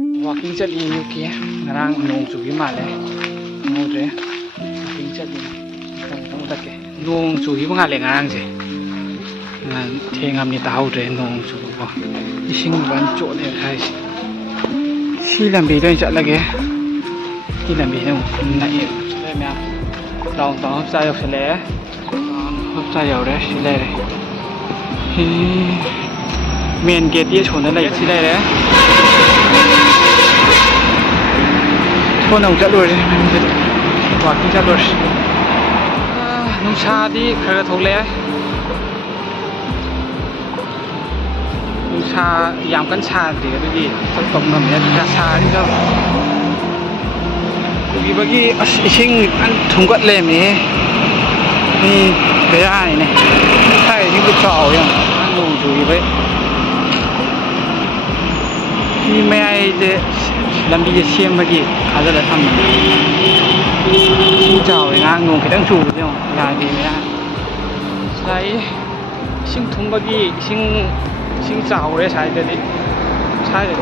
Walking chali yuki ngarang nong chugi male ngudre walking chali tong take nong chugi mangale ngarang je thengam ni taudre nong chugi bo ising ban chole khai si lambi doi chatlage si lambi no nai le mya tong tong sa yok sele hop sa yaw re si le hi main gate ye chon na si le reคนเอาจัดเลยว่ากินจัดเลยนุ่งชาดีเคยถูกเลยนุ่งชายามกันชาดีก็ดีสักตรงนั้นเนี่ยชาที่เจ้าบีบกี้ชิงอันถุงกัดเล่มนี่นี่ไปได้เนี่ยใช่ที่กูเจ้าอย่างนุ่งจุยไปที่ไม่ไอ้เจlambi je xiêm mà gì khá rất là thầm xin chào với ngang ngùng cái đang chủ rồi không là gì nữa sai xin thùng bagi xin chào đấy sai để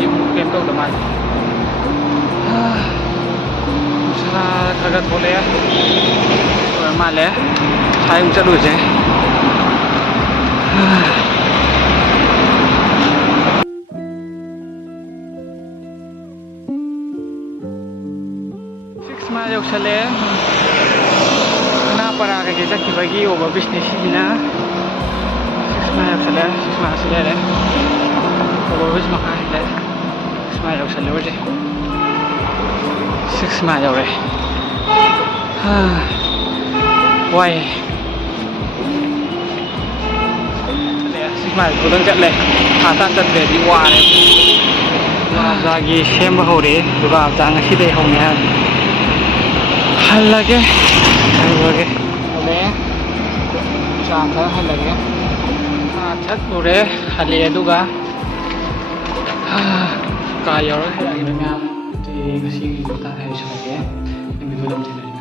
đi một game đâu mà sa kaga thole rồi mà lẽ sai cũng chắc rồi chứ Yok sale na para ka kita kibagi o business na yok sale le o business makan le yok sale oje 6 ma yok re wai le 6 ma ko dang chat le ha tan chat le di wa le ra gi shem ba ho re du ba ta nga si de hong ya halage ole cham tha halage thak ure hale aduga ka yor halage nya ti kasi ta hai chage ni video lam